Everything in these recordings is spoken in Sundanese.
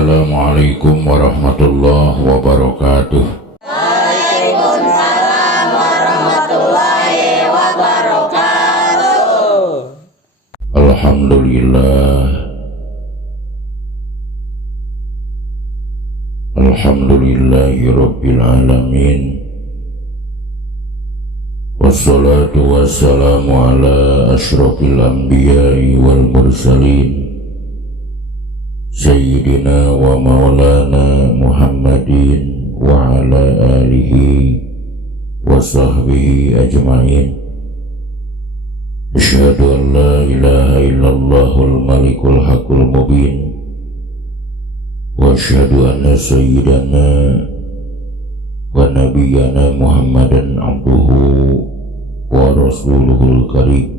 Assalamualaikum warahmatullahi wabarakatuh. Waalaikumsalam warahmatullahi wabarakatuh. Alhamdulillahi rabbil alamin. Wassalatu wassalamu ala asyrafil anbiya'i wal mursalin Sayyidina wa maulana Muhammadin wa ala alihi wa sahbihi ajma'in. Asyhadu an la ilaha illallahul malikul haqqul mubin wa asyhadu anna sayyidana wa nabiyyana Muhammadan abduhu wa rasuluhul karim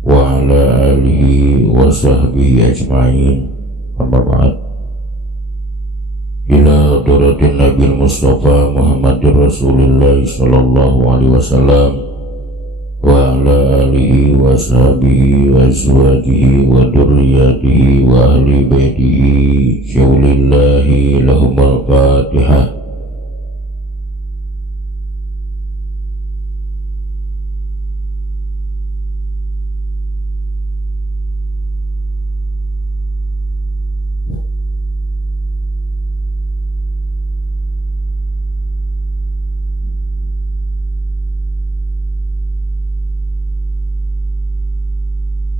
wa ala alihi wa sahbihi ajma'in. Amma ba'd. Ila hadratin Nabil Mustafa Muhammadir Rasulullah sallallahu alaihi wasallam wa ala alihi wa sahbihi wa azwajihi wa dzurriyyatihi wa ahli baitihi syaulillahi lahumul fatihah.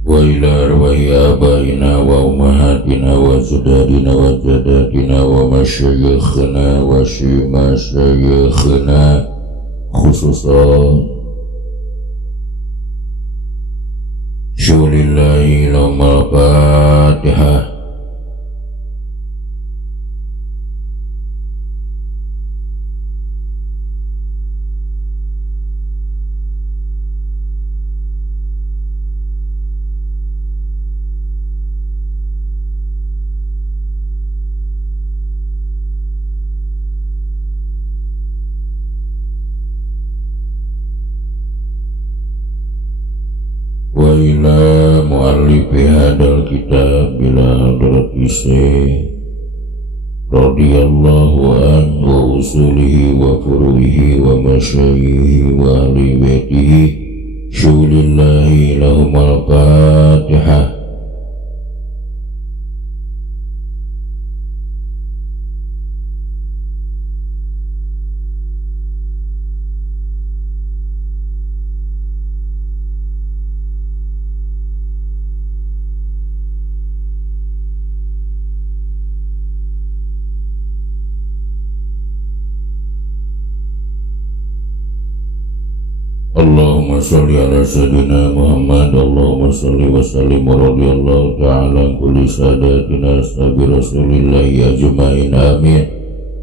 Wa ila arwahi abaina wa ummahatina wa ajdadina wa jaddatina wa masyayikhina wa masyayikhina khususan syaulillahi lahumul fatihah. Wa ila muallifi hadal kitab bila hadratise radhiyallahu anhu wa usulihi wa furu'ihi wa masyayikhi wa ahli baitihi syaulillahi lahumul fatihah. Allahumma sholli ala sayyidina Muhammad. Allahumma sholli wa sallim wa radiyallahu ta'ala an kulli sadatina ashabi rasulillahi ajma'in amin.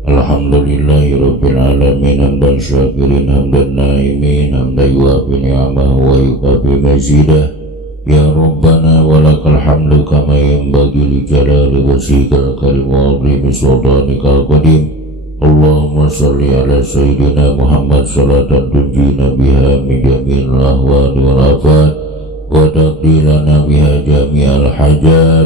Alhamdulillahi rabbil alamin. Hamdan syakirin hamdan na'imin hamdan yuafi ni'amahu wa yukafi mazidah. Ya Rabbana walakal hamdu kama yanbaghi li jalali wajhikal karim wa 'azimi sultanikal qadim. Allahumma salli ala sayyidina Muhammad salatan tunjina biha min jami'il ahwali wal afat wa taqdilana biha jami'al hajat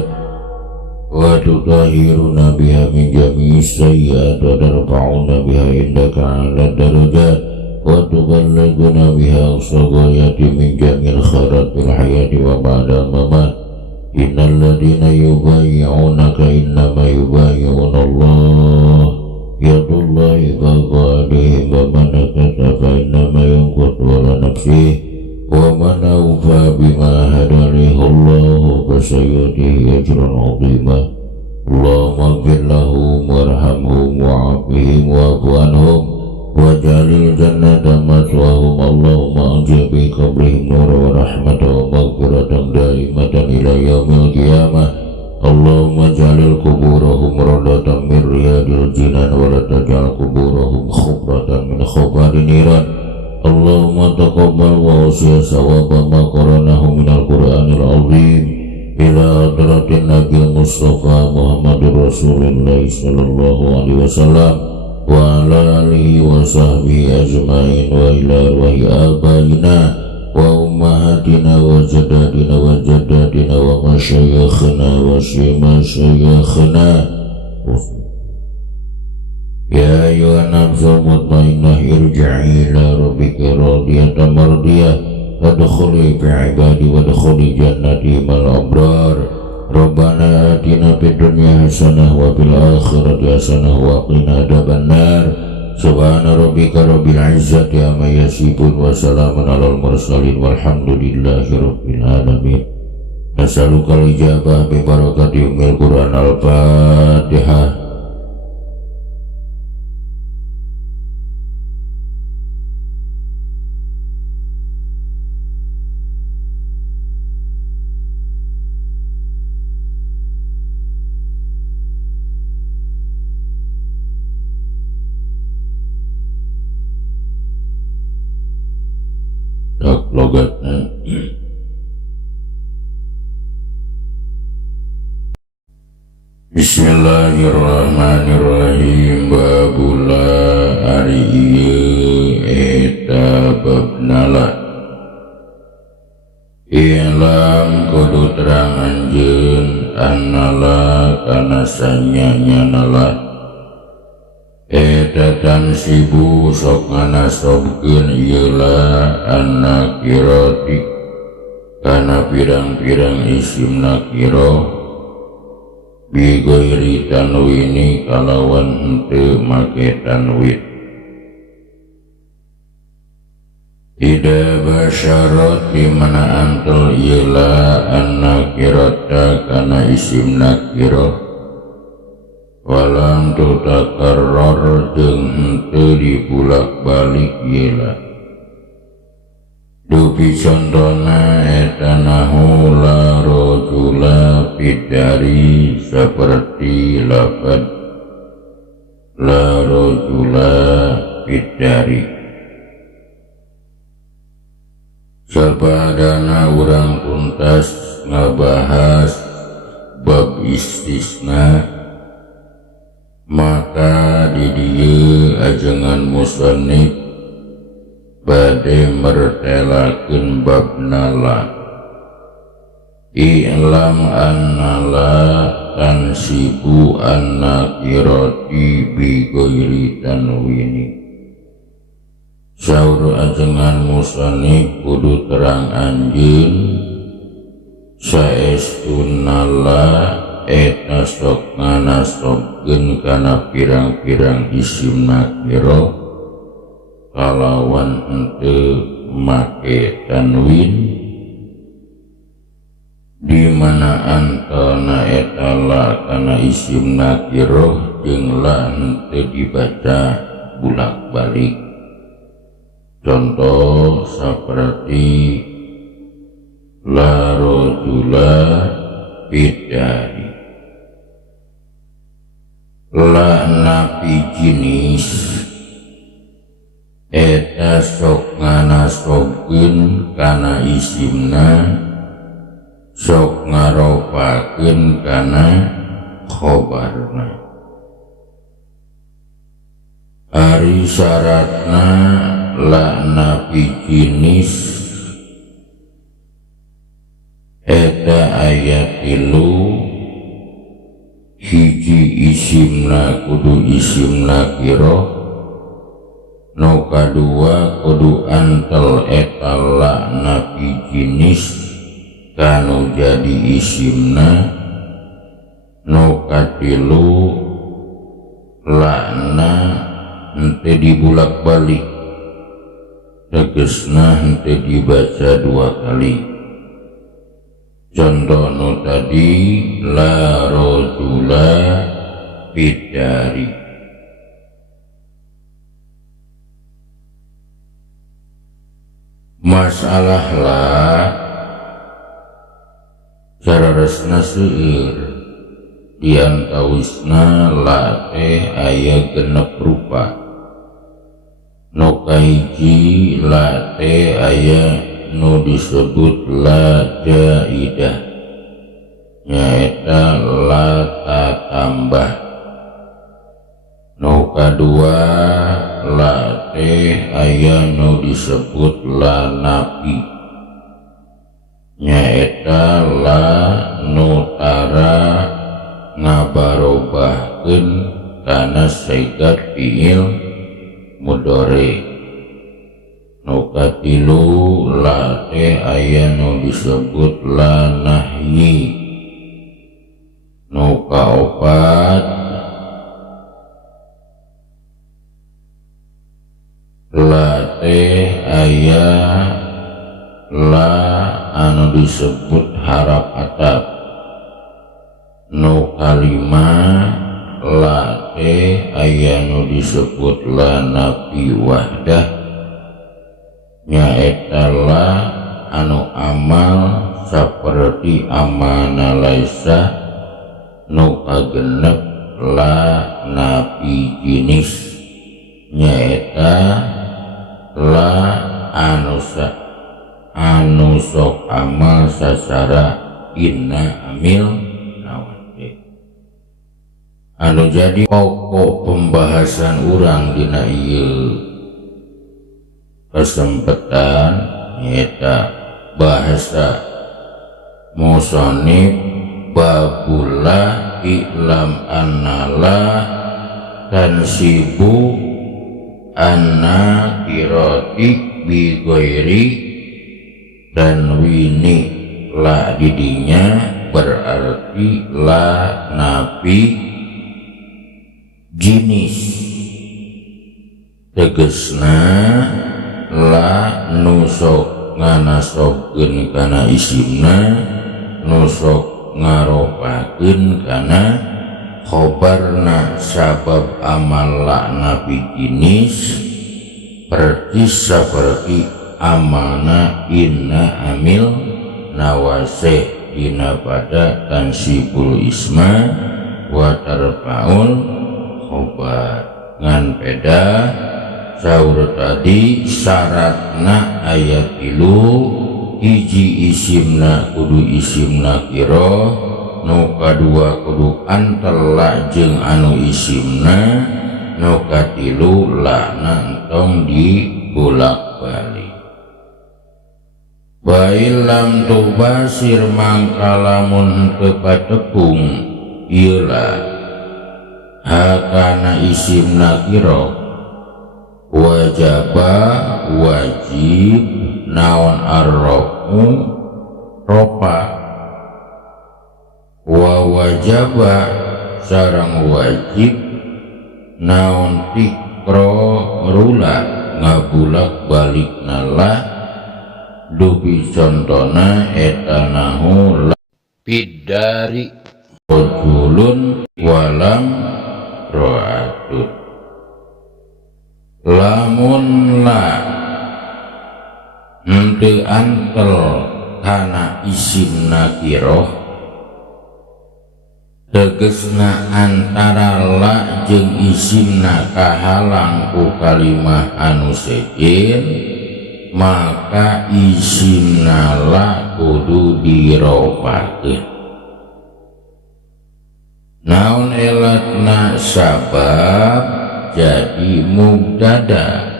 wa tutahhiruna biha min jami'is sayyi'at wa tarfa'una biha indaka 'ala darajat wa tuballighuna biha aqsagayati min jami'il khairat fil hayati wa ba'da mamat. Innal ladina yubayyi'unaka innama yubayyi'una Allah yadullahi fawqa aydihim wa man nakatha fa innama yanqutu ala nafsihi wa man awfa bima hadanihi Allahu fasayutihi ajran 'azima. Allahumma ighfir lahum warhamhum wa'afihim wa'fu anhum waj'alil jannata mathwahum. Allahumma anjil bi qabrihim nuran wa rahmatan wa maghfiratan daimatan ila yaumil qiyamah. Allahumma ja'alil kuburahum rawdatan min riyadil jinan wa la taj'al kuburahum khubratan min khubari niran. Allahumma taqabbal wa usiya sawaba ma qaranahu minal Qur'anil azim ila hadratin Nabi Mustafa Muhammadur Rasulullah sallallahu alaihi wasallam wa ala alihi wa sahbihi ajma'in wa ila arwahi abaina wa ummahatina wa jadadina wa jadadina wa masyayikhina wa masyayikhina. Ya ayyuhan nafsul mutmainnah irji'i ila rabbika radiyatan mardiyah fadkhuli fi ibadi wadkhuli jannati mal abrar. Rabbana atina fid dunya hasanah wa fil akhirati hasanah wa qina adzabannar. Subhana rabbika rabbil izzati amma yasifun wa salamun alal mursalin walhamdulillahi rabbil alamin. Nas'alukal ijabah bi barakati ummil Qur'an al-Fatihah. Logatna Bismillahirrahmanirrahim. Babula ari ieu eta babnala ilam kudu terang anjeun annala kana sanyanya-nala eta tansibu sok nganasobkeun ieula an-nakirati kana pirang-pirang isim nakiro bi ghairi tanwini kalawan henteu make tanwin. Ida basyarat dimana antul ieula an-nakirata kana isim nakiro walam tutakarrar jeung henteu dibulak-balik ieula. Dupi contohna eta nahu la rajula fidari seperti lafad la rajula fidari. Sapadana urang tuntas ngabahas bab istisna maka di dieu ajengan musannif bade mertelakeun bab nala. I'lam annala tansibu an-nakirati bi ghairi tanwini. Saur ajengan musannif kudu terang anjeun saestuna nala eta sok nganasobkeun kana pirang-pirang isim nakiro kalawan henteu make tanwin di mana antana eta la kana isim nakiro jeung la henteu dibaca bulak-balik. Contoh saperti la rajula fidari. La napi jinis eta sok nganasobkeun kana isimna sok ngaropakeun kana khobarna. Ari syaratna la napi jinis eta ayat 3 hiji isimna kudu isim nakiro, no kadua kudu antel eta la napi jinis kanu jadi isimna, no katilu lakna henteu dibulak-balik tegesna henteu dibaca 2 kali. Contoh nu tadi la rajula fidari. Masalah la sararesna seueur diantawisna la teh aya 6 rupa. Nu kahiji la teh aya nu disebut la jaidah, nyaeta la tambah. Nu kadua la teh aya nu disebut la nafi, nyaeta la nutara ngabarobahkeun kana saigat fiil mudhari. Nu katilu la teh aya nu disebut la nahyi. Nu kaopat la teh aya la anu disebut harap atap. Nu kalima la teh aya nu disebut la nafi wahdah, nyaeta la anu amal saperti amana laisa. Nu kagenep la nafi jinis, nyaeta la anu sok amal sacara inna amil nawate. Anu jadi pokok pembahasan urang dina ieu kesempatan nyaeta bahasa musonib babula i'lam annala tansibu anna kiroti bi ghairi tanwini. La didinya berarti la nafi jinis, tegesna la nusok nganasobkeun kana isimna, nusok ngaropakeun kana khobarna. Sabab amal la nafi jinis persis seperti amalna inna amil nawase dina pada tansibul isma wa tarfaul khobar. Ngan peda saur tadi syaratna ayat tilu, hiji isimna kudu isim nakiro, nu kadua kudu antela jeung anu isimna, nu katilu lana entong dibulak-balik. Bailam tubasir mangkalamun kepatekung ieulah hakana isim nakiro, wajaba wajib naon arrofu ropa, wa wajaba sarang wajib naon tikro rula ngabulak balik nalah. Dubi contona etanahu la bidari rojulun walam ro'atun. Lamun la henteu antel kana isim nakiroh, tegesna antara la jeung isimna kahalang ku kalimah anu sejen, maka isimna la kudu dirofakeun. Naon elatna sabab jadi mubtada,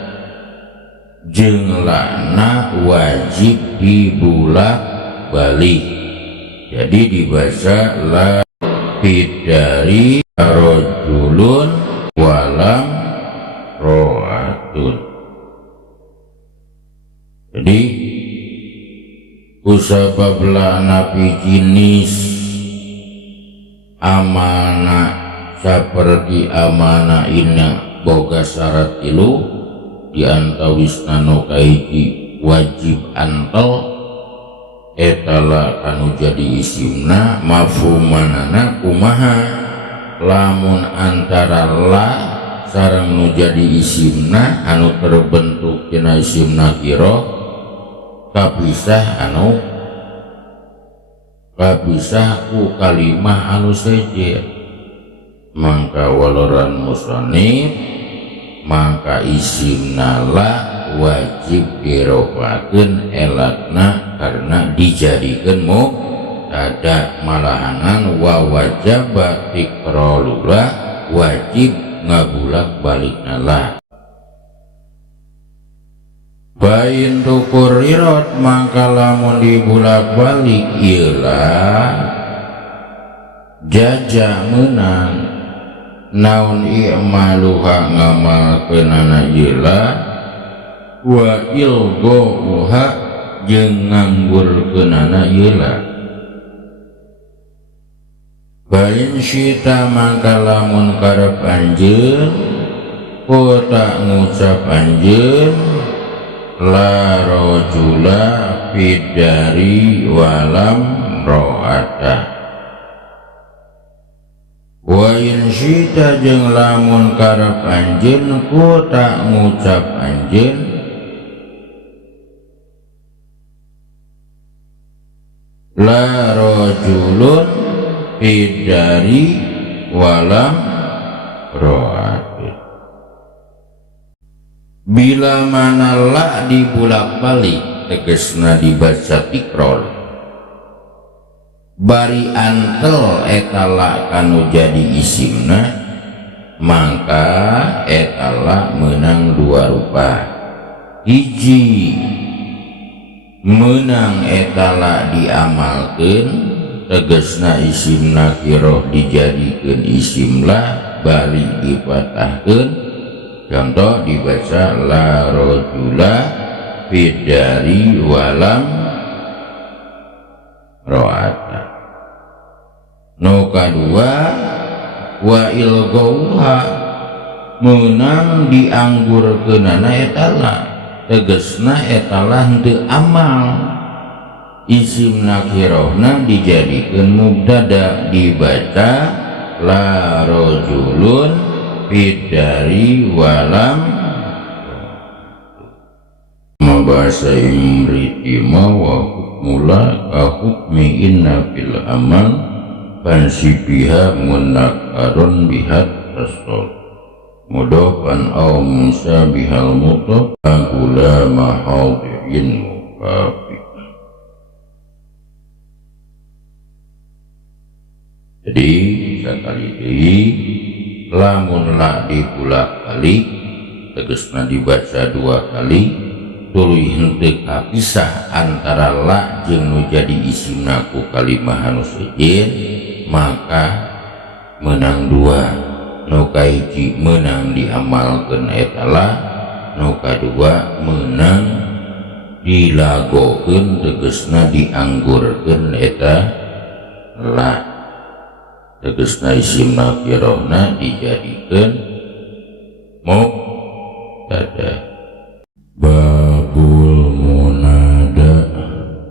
jeung lana wajib dibulak balik. Jadi dibaca la bidari rojulun walam ro'atun. Jadi usabab la nafi jinis amana saperti amana inna boga syarat tilu diantawisna nu kahiji wajib antel etala anu jadi isimna. Mafhumanana kumaha lamun antara la sareng nu jadi isimna anu terbentuk tina isim nakiro kapisah ku kalimah anu sejen, mangka waloran musonib mangka isimna la wajib dirofakeun elatna karena dijadikeun mubtada. Malahanan wa wajaba tikrolula wajib ngabulak balikna la. Bain tukurirat maka lamun dibulak balik ialah jajak menang naon i'maluha ngamalkeunana ialah wa ilghuha jeung nganggurkeunana ialah bain syita maka lamun karep anjeun kota ngucap anjeun la rajula fidari walam ro'ata wa in syita jeung lamun karep anjeun kota ngucap anjeun la rajulun fidari walam ro'ata. Bila mana la dibulak balik tegesna dibaca tikrol bari antel eta la kanu jadi isimna maka eta la menang dua rupa. Hiji menang eta la diamalkeun tegesna isim nakiroh dijadikeun isim la bari dipatahkeun. Contoh dibaca la rojula fidari walam ro'ata. No kadua wa ilgauha menang dianggurkeunana etala tegesna etala henteu amal isim nakirohna dijadikeun mubtada dibaca la rojulun fidari walam mabasa imriti wa hukmula ka hukmi inna fil amal fansibiha munakaron bihat rasul mudofan aw musa bihal mutof agula mahawdiin mukafi. Jadi sekali deui lamun la dibulak balik tegesna dibaca dua kali tuluy henteu kapisah antara la jeung nu jadi isimna ku kalimah anu sejen maka menang dua. Nu kahiji menang diamalkeun eta la, nu kadua menang dilagokeun tegesna dianggurkeun eta la. Tegesna isim nakirohna dijadikeun mubtada. Babul munada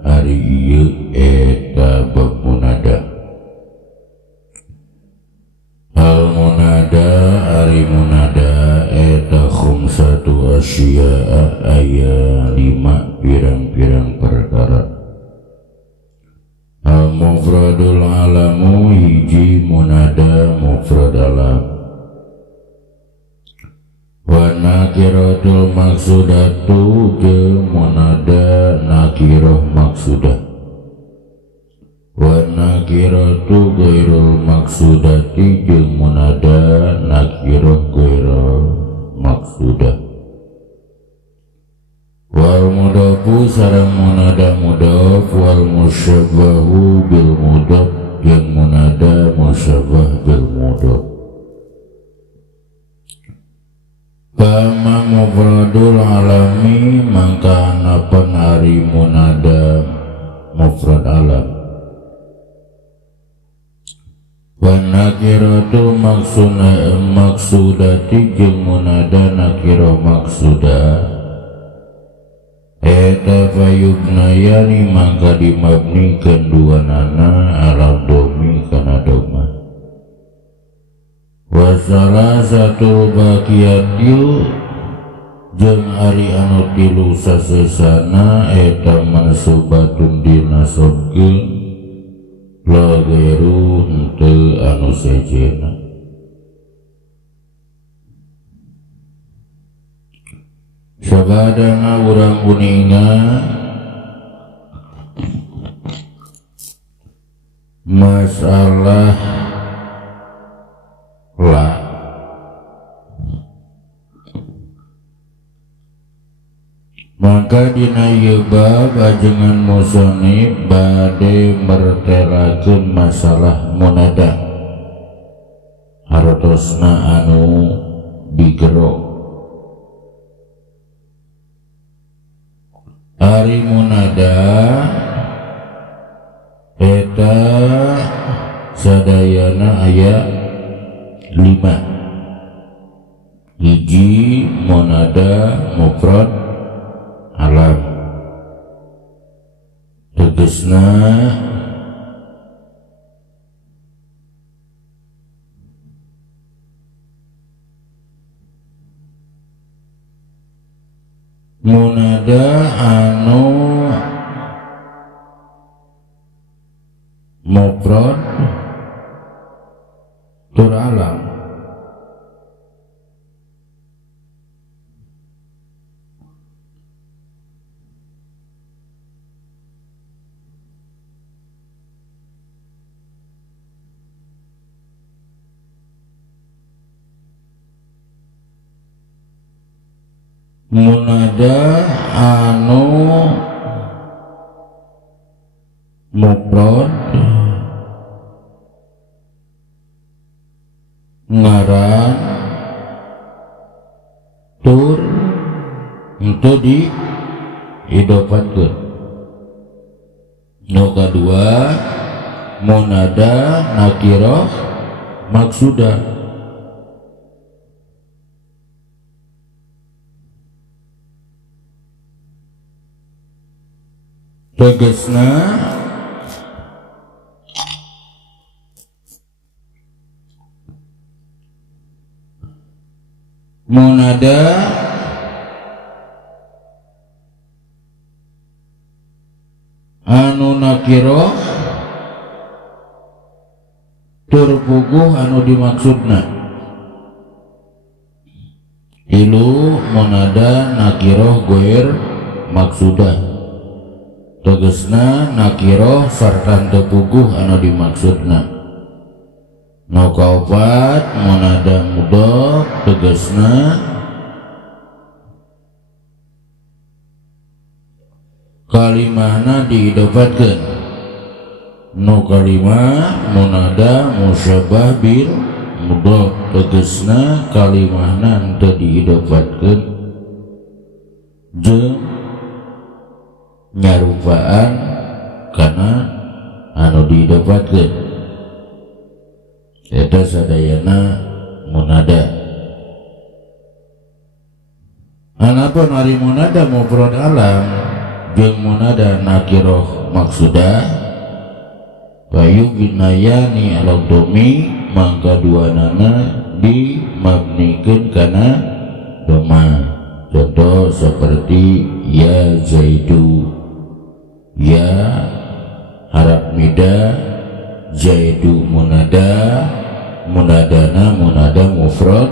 ari ieu eta bab munada. Al munada ari munada eta khumsatu asya'a aya 5 pirang-pirang perkara. Al-mufradul alamu hiji munada mufrad alam wa nakiratul maksudatu jeung munada nakirah maksudah wa nakiratu ghairul maksudati jeung munada nakirah ghairul maksudah. Wal mudafu sareng munada mudaf wal musyabbahu bil mudaf jeung munada musyabbah bil mudaf. Kama mufradul alami mangka anapan ari munada mufrad alam. Wa nakiratul maksudati jeung munada nakirah maksudah eta fayubnayani maka dimabnikeun duanana ala domi kana doma. Wa salasatu baqiyatiu jeung ari anu tilu sasesana eta mansubatun dinasobkeun la ghairu henteu anu sejena. Sabadana urang kuninga masalah la Maka dina ieu bab ajengan musonif bade mertelakeun masalah munada hartosna anu digero. Ari munada eta sadayana aya 5. Hiji munada mufrad alam, tegesna munada anu mufrad tur alam. Munada anu mufrad ngaran tur itu diidopatkeun. Nu kadua munada nakirah maksudah. Tegesna munada anu nakirah tur puguh anu dimaksudna. Ilu munada nakirah goir maksudah, tegesna nakirah sarta teu puguh anu dimaksudna. Nu kaopat munada mudhof, tegesna kalimahna diidopatkeun. Nu kalima munada musyabbah bil mudhof, tegesna kalimahna teu diidopatkeun jeung nyarupaan kana anu diidopatkeun. Eta sadayana munada. Anapun ari munada mufrad alam jeung munada nakirah maksudah bayu binayani ala domi, mangka duanana dimabnikeun kana doma. Contoh seperti ya zaidu, ya harap nida, zaidu munada, munadana munada mufrad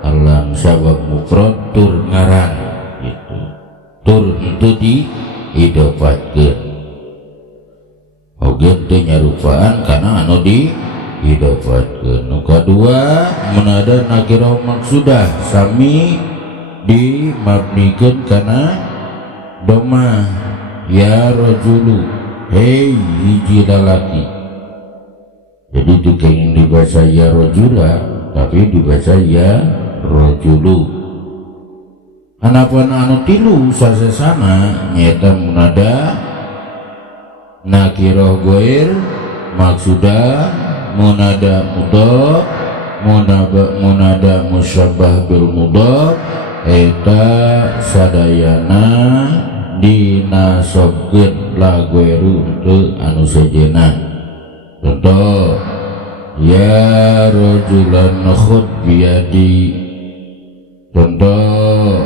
alam sabab mufrad tur ngaran gitu, tur itu diidopatkeun oge teu nyarupaan kana anu diidopatkeun. Nu kadua munada nakirah maksudah sami dimabnikeun kana doma. Ya rajulu, hei hiji lalaki. Jadi dikenging dibaca ya rajula tapi dibaca ya rajulu. Anapun anu tilu sasesana nyaeta munada nakirah goir maksudah, munada mudhof, munada musyabbah bil mudhof. Eta sadayana dinasobkeun lagoeru teu anu sejenna. Contoh ya rajulan khud biyadi. Contoh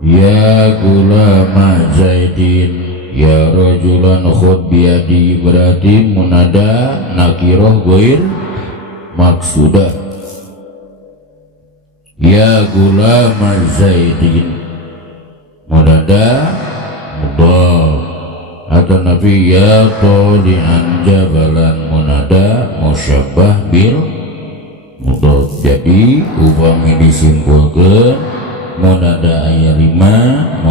ya gulama zaidin. Ya rajulan khud biyadi berarti munada nakirah goir maksudah. Ya gulama zaidin munada mudhof. Atau nabi ya tolian jabalan munada musyabbah bil mudhof. Jadi upami disimpulkeun munada aya 5,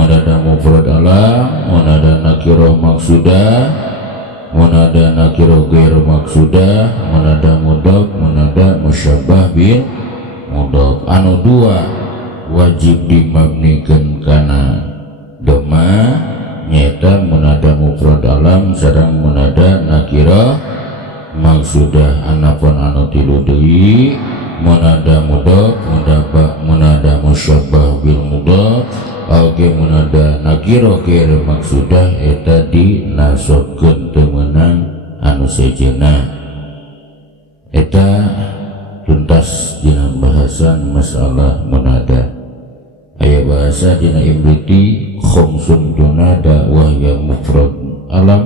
maksudah, munada nakiro gair maksudah, munada mudhaf, munada musyabbah bil mudhaf. Anu dua wajib dimabnikeun kana doma nyata munada mufrad alam sareng munada nakira maksudah. Anapun anu tilu deui munada mudhaf, munada musyabbah bil mudhaf, oge munada nakira gair maksudah eta dinasabkeun teu meunang anu sejenna. Eta tuntas dina bahasan masalah munada. Aya bahasa dina Imriti khamsun tunada wa ya mufrad alam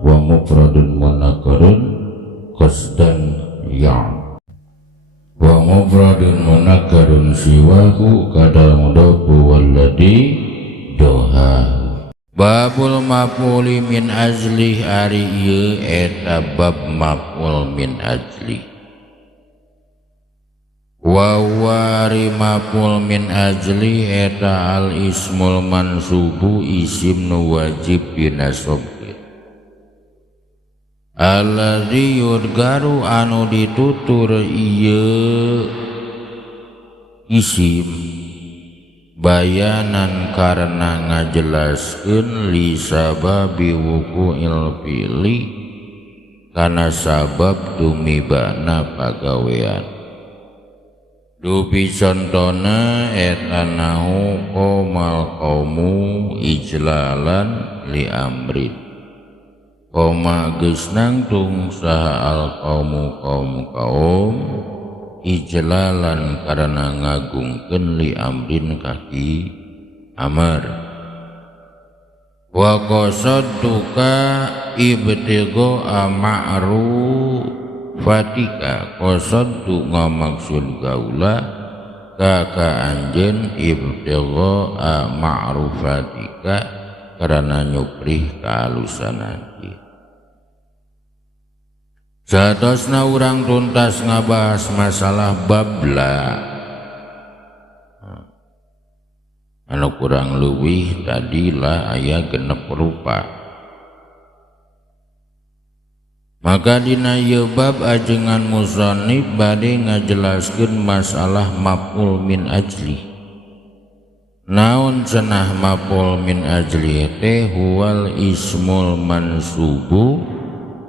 wa mufradun munakkarun qasdan ya wa mufradun munakkarun siwahu kadal mudhafu walladhi doha. Babul maf'uli min ajli ari ieu eta bab maf'ul min ajli. Wa wari maf'ul min ajli eta al ismul mansubu isim nu wajib dinasabkeun. Alladzi yudgaru anu ditutur ieu isim bayanan karena ngajelaskeun li sababi wuqu'il fi'li kana sabab tumibana pagawean. Dupi contona eta nahu qomal qaumu ijlalan li amrin. Qoma geus nangtung saha al qaumu kaum ijlalan karena ngagungkeun li amrin kaki amar. Wa qasadduka ibtigha ma'rufatika qasaddu ngamaksud gaula ka anjeun ibtigha ma'rufatika karena nyuprih kahalusan anjeun. Satosna urang tuntas ngabahas masalah babla anu kurang leuwih tadilah aya genep rupa. Maka dina ieu bab ajengan musannif bade ngajelaskeun masalah maf'ul min ajli. Naon cenah maf'ul min ajli teh huwal ismul mansubu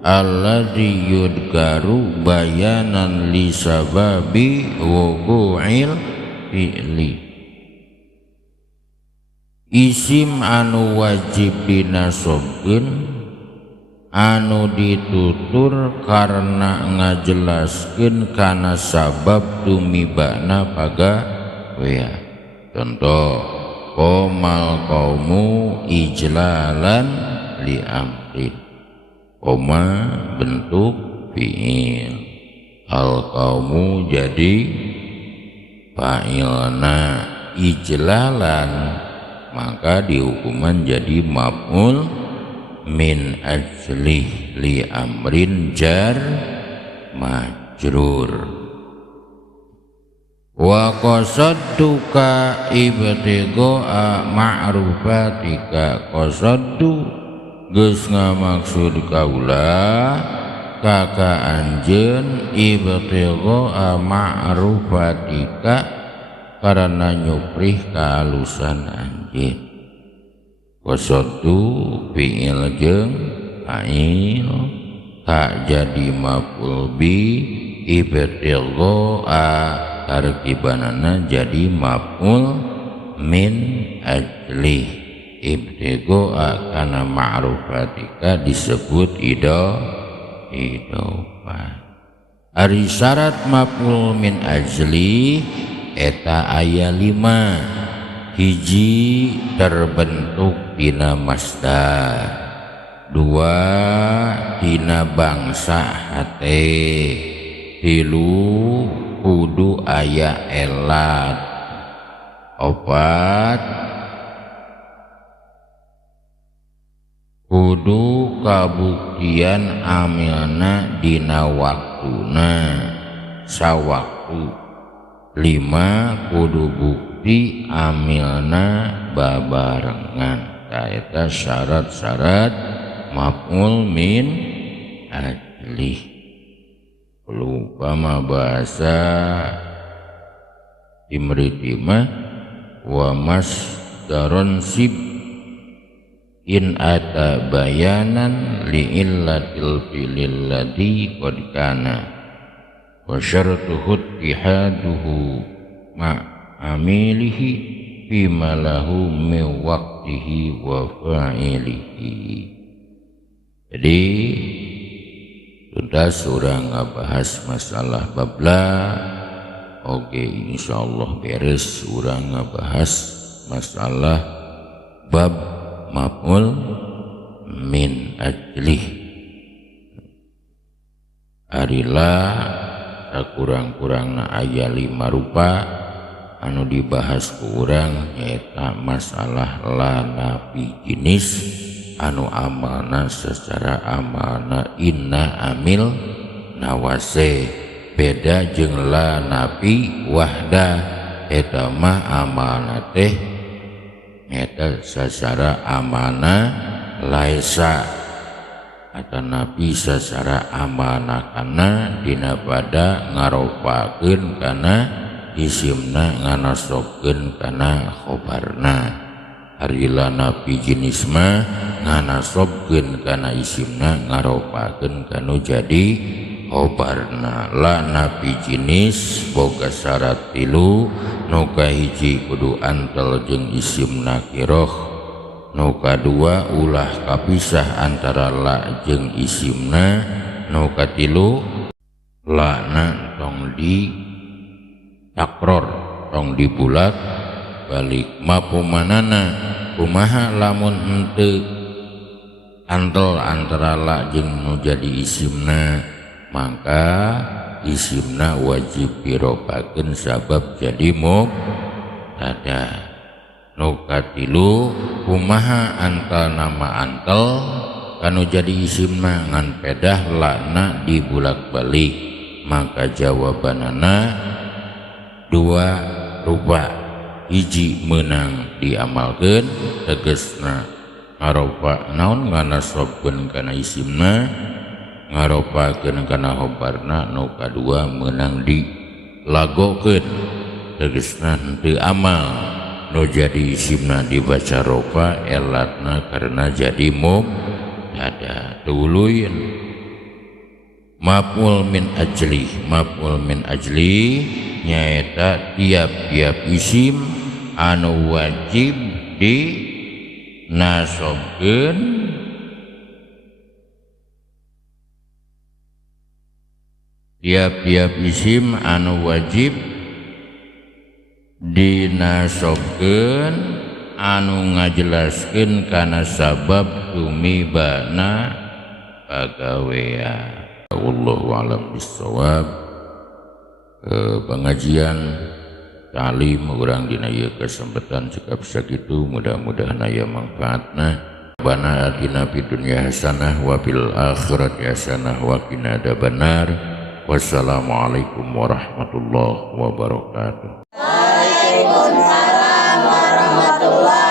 alladzi yudgaru bayanan li sababi wuqu'il fi'li. Isim anu wajib dinasabkeun anu ditutur karena ngajelaskeun kana sabab tumibana pagawean. Contoh qomal qaumu ijlalan li amrin. Qoma bentuk fi'il, al qaumu jadi fa'ilna, ijlalan maka dihukuman jadi maf'ul min ajli li amrin jar majrur. Wa qasadduka ibtigha ma'rufatika qasaddu geus ngamaksud kaula kaka anjeun ibtigha ma'rufatika karena nyuprih kahalusan anjeun. Qasaddu fi'il jeung fa'il ka jadi maf'ul bi ibtigha tarkibanana jadi maf'ul min ajli. Ibtigha kana ma'rufatika disebut idhofah. Ari syarat maf'ul min ajli eta aya 5. Hiji terbentuk dina masdar, 2 dina bangsa hate, 3 kudu aya elat, 4 kudu kabuktian amilna dina waktuna sawaktu, 5 kudu bukti amilna babarengan. Eta syarat-syarat maf'ul min ajlih. Upama bahasa imritima wa masdarun sib in ata bayanan li illatil fi'lil ladzi qad kana wa syartuhu ittihaduhu ma amilihi fima lahu min waqtihi wa fa'ilihi. Jadi sudah surah ngebahas masalah babla. Oke, insyaallah beres surah ngebahas masalah bab maf'ul min ajlih. Arilah sakurang-kurangna aya 5 rupa anu dibahas ku urang nyaeta masalah lanapi jenis anu amalna secara amalna inna amil nawase beda jeung lanapi wahda eta mah amalna teh nyaeta secara amalna laisa atau nabi secara amanah kana dina pada ngaropakeun kana isimna nganasobkeun kana khobarna. Harila nabi jenis mah nganasobkeun kana isimna ngaropakeun kanu jadi khobarna. La nabi jenis boga syarat 3 nu kahiji kudu antel jeung isim nakiroh, nu kadua ulah kapisah antara la jeung isimna, nu katilu lana tong di takror tong dibulat balik. Mapumanana kumaha lamun henteu antel antara la jeung nu jadi isimna, maka isimna wajib diropakeun sabab jadi mubtada. Nu katilu kumaha antal nama antel kanu jadi isimna ngan pedah lana dibulak balik, maka jawabanana 2 rupa. Hiji menang diamalkeun tegasna ngaropa naon nganasobkeun kana isimna ngaropakeun kana khobarna. Nu kadua menang dilagokeun tegasna henteu amal nu jadi isimna dibaca ropa elatna karena jadi mubtada. Tuluy maf'ul min ajli. Maf'ul min ajli nyaeta tiap-tiap isim anu wajib di nasobkeun tiap-tiap isim anu wajib dinasobkeun anu ngajelaskeun kana sabab tumibana pagawean. Wallahu a'lam bishawab. Pengajian talim urang dina ieu kesempatan cekap sakitu, mudah-mudahan aya manfaatna. Rabbana atina fid dunya hasanah wa fil akhirati hasanah wa qina adzabannar. Wassalamualaikum warahmatullahi wabarakatuh. Waalaikumsalam warahmatullahi